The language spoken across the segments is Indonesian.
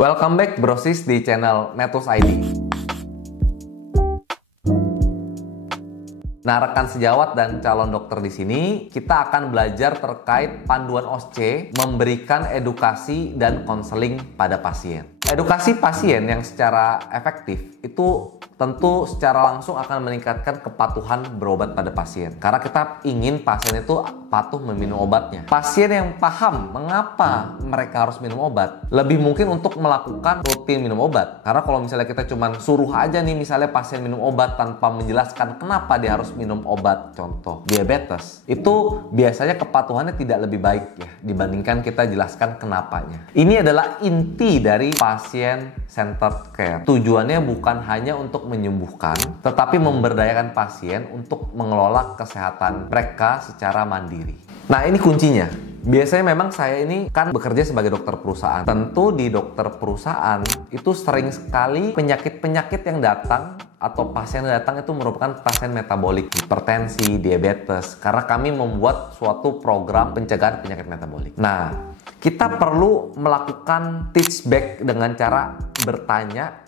Welcome back Brosis di channel Metus ID. Nah, rekan sejawat dan calon dokter di sini, kita akan belajar terkait panduan OSCE, memberikan edukasi dan konseling pada pasien. Edukasi pasien yang secara efektif itu tentu secara langsung akan meningkatkan kepatuhan berobat pada pasien. Karena kita ingin pasien itu patuh meminum obatnya. Pasien yang paham mengapa mereka harus minum obat, lebih mungkin untuk melakukan rutin minum obat. Karena kalau misalnya kita cuma suruh aja nih, misalnya pasien minum obat tanpa menjelaskan kenapa dia harus minum obat, contoh diabetes, itu biasanya kepatuhannya tidak lebih baik ya dibandingkan kita jelaskan kenapanya. Ini adalah inti dari pasien centered care. Tujuannya bukan hanya untuk menyembuhkan, tetapi memberdayakan pasien untuk mengelola kesehatan mereka secara mandiri. Nah, ini kuncinya. Biasanya memang saya ini kan bekerja sebagai dokter perusahaan. Tentu di dokter perusahaan itu sering sekali penyakit-penyakit yang datang atau pasien yang datang itu merupakan pasien metabolik, hipertensi, diabetes. Karena kami membuat suatu program pencegahan penyakit metabolik. Nah, kita perlu melakukan teach back dengan cara bertanya,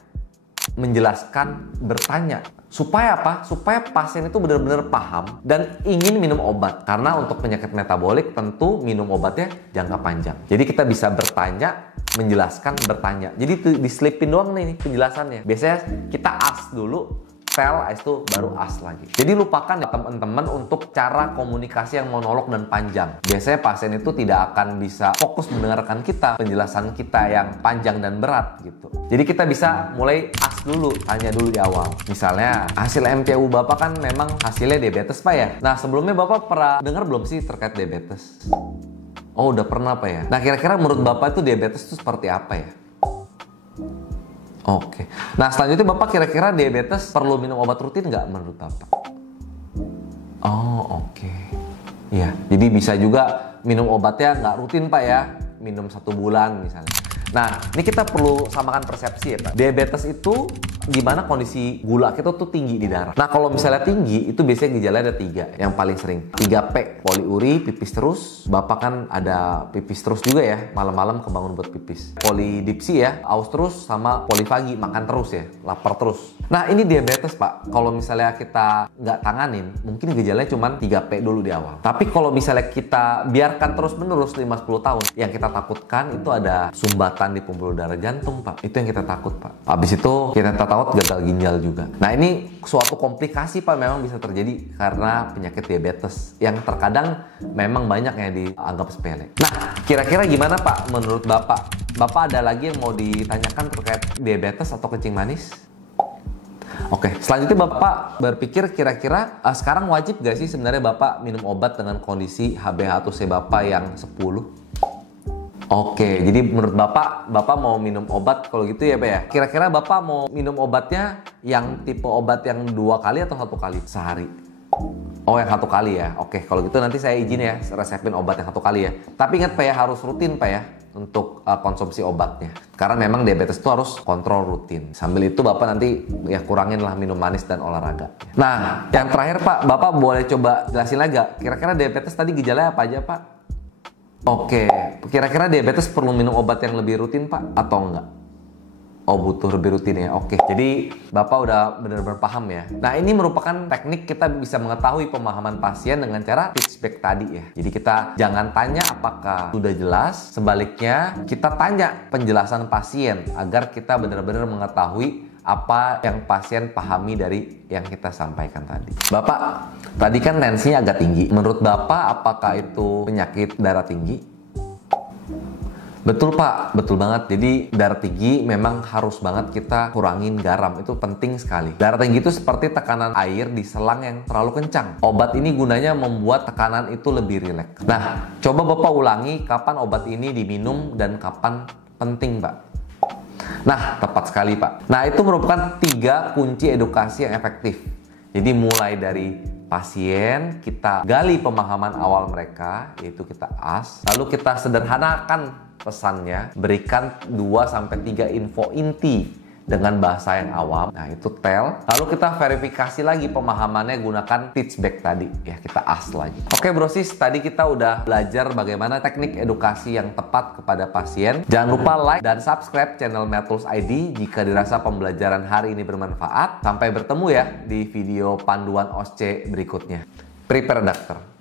menjelaskan, bertanya. Supaya apa? Supaya pasien itu benar-benar paham dan ingin minum obat. Karena untuk penyakit metabolik tentu minum obatnya jangka panjang. Jadi kita bisa bertanya, menjelaskan, bertanya. Jadi diselipin doang nih penjelasannya. Biasanya kita ask dulu, tell, itu baru ask lagi. Jadi lupakan ya teman-teman untuk cara komunikasi yang monolog dan panjang. Biasanya pasien itu tidak akan bisa fokus mendengarkan kita, penjelasan kita yang panjang dan berat gitu. Jadi kita bisa mulai ask dulu, tanya dulu di awal. Misalnya hasil MCU Bapak kan memang hasilnya diabetes Pak ya. Nah, sebelumnya Bapak pernah dengar belum sih terkait diabetes? Oh, udah pernah Pak ya. Nah, kira-kira menurut Bapak itu diabetes itu seperti apa ya? Oke. Nah, selanjutnya Bapak kira-kira diabetes perlu minum obat rutin nggak menurut Bapak? Oh, oke. Iya, jadi bisa juga minum obatnya nggak rutin Pak ya. Minum 1 bulan misalnya. Nah, ini kita perlu samakan persepsi ya Pak. Diabetes itu gimana kondisi gula kita tuh tinggi di darah. Nah, kalau misalnya tinggi, itu biasanya gejalanya ada 3 yang paling sering. 3P, poliuri, pipis terus. Bapak kan ada pipis terus juga ya, malam-malam kebangun buat pipis. Polidipsi ya, aus terus, sama polifagi, makan terus ya, lapar terus. Nah, ini diabetes Pak. Kalau misalnya kita nggak tanganin, mungkin gejalanya cuma 3P dulu di awal. Tapi kalau misalnya kita biarkan terus-menerus 5-10 tahun, yang kita takutkan itu ada sumbatan di pembuluh darah jantung Pak. Itu yang kita takut Pak. Habis itu kita takut gagal ginjal juga. Nah, ini suatu komplikasi Pak, memang bisa terjadi karena penyakit diabetes yang terkadang memang banyak yang dianggap sepele. Nah, kira-kira gimana Pak menurut Bapak? Bapak ada lagi yang mau ditanyakan terkait diabetes atau kencing manis? Oke, selanjutnya Bapak berpikir kira-kira sekarang wajib gak sih sebenarnya Bapak minum obat dengan kondisi HbA1c Bapak yang 10? Oke, jadi menurut Bapak mau minum obat kalau gitu ya Pak ya? Kira-kira Bapak mau minum obatnya yang tipe obat yang 2 kali atau 1 kali sehari? Oh, yang 1 kali ya? Oke, kalau gitu nanti saya izin ya resepin obat yang 1 kali ya. Tapi ingat Pak ya, harus rutin Pak ya untuk konsumsi obatnya. Karena memang diabetes itu harus kontrol rutin. Sambil itu Bapak nanti ya kurangin lah minum manis dan olahraga. Nah, yang terakhir Pak, Bapak boleh coba jelasin lagi gak? Kira-kira diabetes tadi gejalanya apa aja Pak? Oke, kira-kira diabetes perlu minum obat yang lebih rutin Pak atau enggak? Oh, butuh lebih rutin ya. Oke, jadi Bapak udah benar-benar paham ya. Nah, ini merupakan teknik kita bisa mengetahui pemahaman pasien dengan cara feedback tadi ya. Jadi kita jangan tanya apakah sudah jelas, sebaliknya kita tanya penjelasan pasien agar kita benar-benar mengetahui apa yang pasien pahami dari yang kita sampaikan tadi. Bapak, tadi kan tensinya agak tinggi. Menurut Bapak, apakah itu penyakit darah tinggi? Betul Pak, betul banget. Jadi darah tinggi memang harus banget kita kurangin garam. Itu penting sekali. Darah tinggi itu seperti tekanan air di selang yang terlalu kencang. Obat ini gunanya membuat tekanan itu lebih rileks. Nah, coba Bapak ulangi kapan obat ini diminum dan kapan penting Pak. Nah, tepat sekali Pak. Nah, itu merupakan 3 kunci edukasi yang efektif. Jadi mulai dari pasien, kita gali pemahaman awal mereka, yaitu kita ask. Lalu kita sederhanakan pesannya, berikan 2-3 info inti dengan bahasa yang awam. Nah, itu tell. Lalu kita verifikasi lagi pemahamannya gunakan teach back tadi. Ya, kita ask lagi. Oke, brosis, tadi kita udah belajar bagaimana teknik edukasi yang tepat kepada pasien. Jangan lupa like dan subscribe channel Medtools ID jika dirasa pembelajaran hari ini bermanfaat. Sampai bertemu ya di video panduan OSCE berikutnya. Prepare dokter.